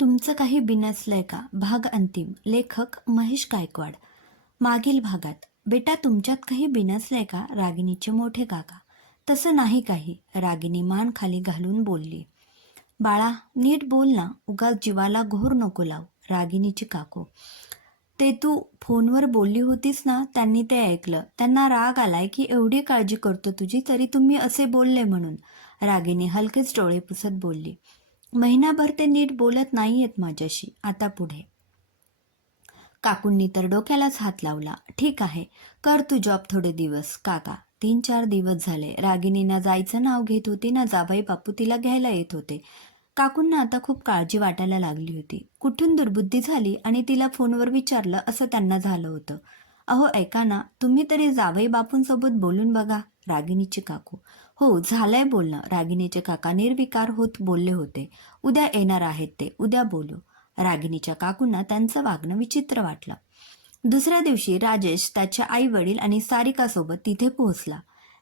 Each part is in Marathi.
तुमचं काही बिनसलंय का? भाग अंतिम. लेखक महेश गायकवाड. मागील भागात, बेटा तुमच्यात काही बिनसलंय का? रागिनीचे मोठे काका. तसं नाही काही, रागिनी मान खाली घालून बोलली. बाळा नीट बोल ना, उगाच जीवाला घोर नको लाव. रागिनीची काकू. ते तू फोनवर बोलली होतीस ना, त्यांनी ते ऐकलं. त्यांना राग आलाय की एवढी काळजी करतो तुझी तरी तुम्ही असे बोलले म्हणून. रागिनी हलकेच डोळे पुसत बोलली. महिनाभर ते नीट बोलत नाहीयेत माझ्याशी. आता पुढे. काकूंनी तर डोक्यालाच हात लावला. ठीक आहे, कर तू जॉब थोडे दिवस. काका. 3-4 दिवस झाले रागिनी ना जायचं नाव घेत होती ना जाबाई बापू तिला घ्यायला येत होते. काकूंना आता खूप काळजी वाटायला लागली होती. कुठून दुर्बुद्धी झाली आणि तिला फोनवर विचारलं असं त्यांना झालं होतं. अहो ऐका ना, तुम्ही तरी जावई बापूंसोबत बोलून बघा. रागिनीची काकू. हो झालंय बोलणं. रागिनीचे काका निर्विकार होत बोलले होते. उद्या येणार आहेत ते, उद्या बोलू. रागिनीच्या काकूंना त्यांचं वागणं विचित्र वाटलं. दुसऱ्या दिवशी राजेश त्याच्या आई वडील आणि सारिकासोबत तिथे पोहोचला.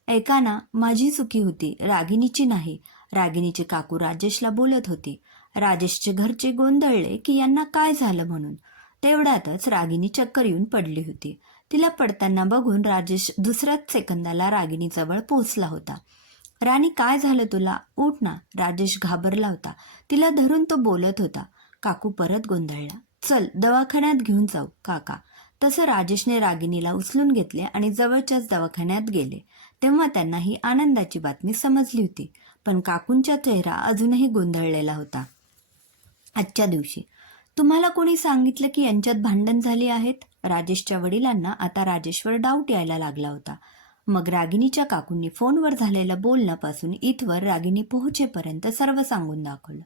ऐका ना, माझी चुकी होती, रागिनीची नाही. रागिनीची काकू राजेशला बोलत होती. राजेशचे घरचे गोंधळले की यांना काय झालं म्हणून. तेवढ्यातच रागिनी चक्कर येऊन पडली होती. तिला पडताना बघून राजेश दुसऱ्याच सेकंदाला रागिनीजवळ पोहोचला होता. राणी काय झालं तुला? उठ ना. राजेश घाबरला होता. तिला धरून तो बोलत होता. काकू परत गोंधळला. चल दवाखान्यात घेऊन जाऊ. काका. तसं राजेशने रागिनीला उचलून घेतले आणि जवळच्याच दवाखान्यात गेले. तेव्हा त्यांना ही आनंदाची बातमी समजली होती. पण काकूंचा चेहरा अजूनही गोंधळलेला होता. आजच्या दिवशी. तुम्हाला कोणी सांगितलं की यांच्यात भांडण झाली आहेत? राजेशच्या वडिलांना आता राजेशवर डाऊट यायला लागला होता. मग रागिनीच्या काकूंनी फोनवर झालेलं बोलण्यापासून इथवर रागिनी पोहोचेपर्यंत सर्व सांगून दाखवलं.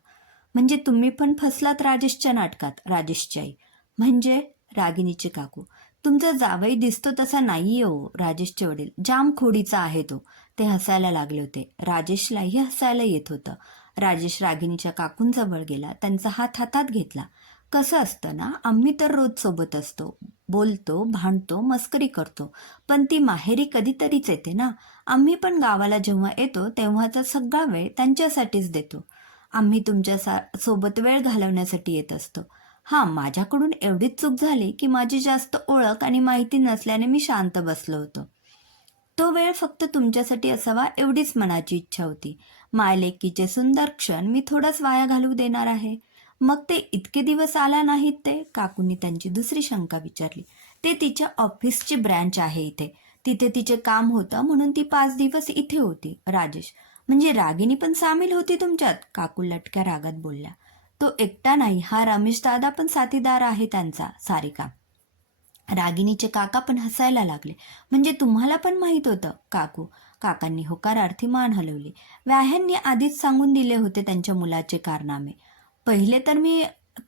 म्हणजे तुम्ही पण फसलात राजेशच्या नाटकात? राजेशची आई. म्हणजे? रागिनीचे काकू. तुमचा जावई दिसतो तसा नाहीये हो. राजेशचे वडील. जाम खोडीचा आहे तो. ते हसायला लागले होते. राजेशलाही हसायला येत होतं. राजेश रागिनीच्या काकूंजवळ गेला. त्यांचा हात हातात घेतला. कसं असतं ना, आम्ही तर रोज सोबत असतो, बोलतो, भांडतो, मस्करी करतो, पण ती माहेरी कधीतरीच येते ना. आम्ही पण गावाला जेव्हा येतो तेव्हाचा सगळा वेळ त्यांच्यासाठीच देतो. आम्ही तुमच्या सोबत वेळ घालवण्यासाठी येत असतो. हां, माझ्याकडून एवढीच चूक झाली की माझी जास्त ओळख आणि माहिती नसल्याने मी शांत बसलो होतो. तो वेळ फक्त तुमच्यासाठी असावा एवढीच मनाची इच्छा होती. मायलेकीचे सुंदर क्षण मी थोडाच वाया घालवू देणार आहे. मग ते इतके दिवस आला नाहीत ते? काकूंनी त्यांची दुसरी शंका विचारली. ते तिच्या ऑफिसची ब्रँच आहे इथे. तिथे तिचे काम होतं म्हणून ती 5 दिवस इथे होती. राजेश. म्हणजे रागिनी पण सामील होती तुमच्यात? काकू लटक्या रागात बोलल्या. तो एकटा नाही, हा रमेश दादा पण साथीदार आहे त्यांचा. सारिका. रागिनीचे काका पण हसायला लागले. म्हणजे तुम्हाला पण माहीत होतं? काकू. काकांनी होकारार्थी मान हलवली. व्याह्यांनी आधीच सांगून दिले होते त्यांच्या मुलाचे कारनामे. पहिले तर मी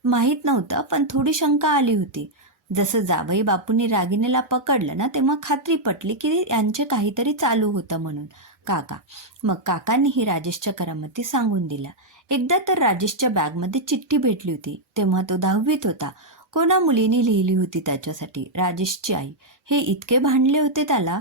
माहीत नव्हतं, पण थोडी शंका आली होती. जसं जावई बापूंनी रागिनीला पकडलं ना, तेव्हा खात्री पटली की यांचे काहीतरी चालू होतं म्हणून. काका. मग काकांनीही राजेशच्या करामती सांगून दिल्या. एकदा तर राजेशच्या बॅगमध्ये चिठ्ठी भेटली होती. तेव्हा तो 10वीत होता. कोणा मुलीने लिहिली होती त्याच्यासाठी. राजेशची आई. हे इतके भांडले होते त्याला.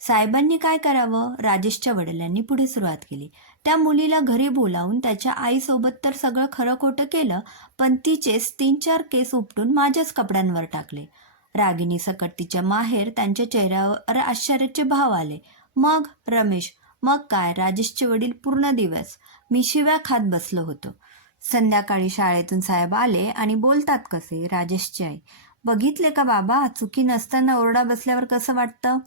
साहेबांनी काय करावं? राजेशच्या वडिलांनी पुढे सुरुवात केली. त्या मुलीला घरी बोलावून त्याच्या आईसोबत तर सगळं खरं खोटं केलं, पण तिचेच 3-4 केस उपटून माझ्याच कपड्यांवर टाकले. रागिनी सकट तिच्या माहेर त्यांच्या चेहऱ्यावर आश्चर्याचे भाव आले. मग? रमेश. मग काय, राजेशचे वडील पूर्ण दिवस मी शिव्या खात बसलो होतो. संध्याकाळी शाळेतून साहेब आले आणि बोलतात कसे? राजेशची आई. बघितले का बाबा, चुकी नसताना ओरडा बसल्यावर कसं वाटतं?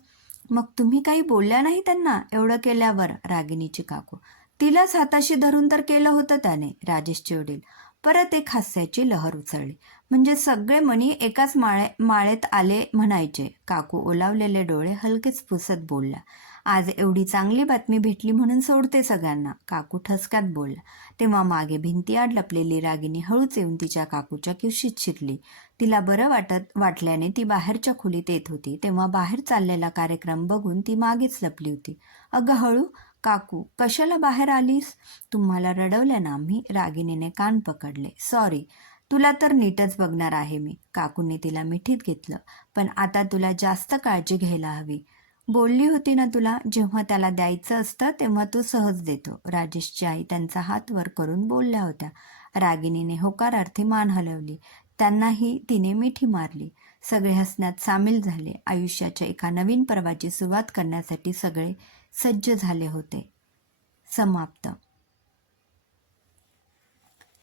मग तुम्ही काही बोलल्या नाही त्यांना एवढं केल्यावर? रागिनीची काकू. तिलाच हाताशी धरून तर केलं होतं त्याने. राजेशचे वडील. परत एक हास्याची लहर उसळली. म्हणजे सगळे मणी एकाच माळेत आले म्हणायचे. काकू ओलावलेले डोळे हलकेच पुसत बोलल्या. आज एवढी चांगली बातमी भेटली म्हणून सोडते सगळ्यांना. काकू ठसक्यात बोलला. तेव्हा मागे भिंतीआड लपलेली रागिनी हळूच येऊन तिच्या काकूच्या कुशीत शिरली. तिला बरं वाटल्याने ती बाहेरच्या खोलीत येत होती. तेव्हा बाहेर चाललेला कार्यक्रम बघून ती मागेच लपली होती. अगं हळू. काकू. कशाला बाहेर आलीस? तुम्हाला रडवलं ना आम्ही? रागिनीने कान पकडले. सॉरी. तुला तर नीटच बघणार आहे मी. काकूने तिला मिठीत घेतलं. पण आता तुला जास्त काळजी घ्यायला हवी. बोलली होती ना तुला, जेव्हा त्याला द्यायचं असतं तेव्हा तू सहज देतो. राजेशची आई त्यांचा हात वर करून बोलल्या होत्या. रागिणीने होकारार्थी मान हलवली. त्यांनाही तिने मिठी मारली. सगळे हसण्यात सामील झाले. आयुष्याच्या एका नवीन पर्वाची सुरुवात करण्यासाठी सगळे सज्ज झाले होते. समाप्त.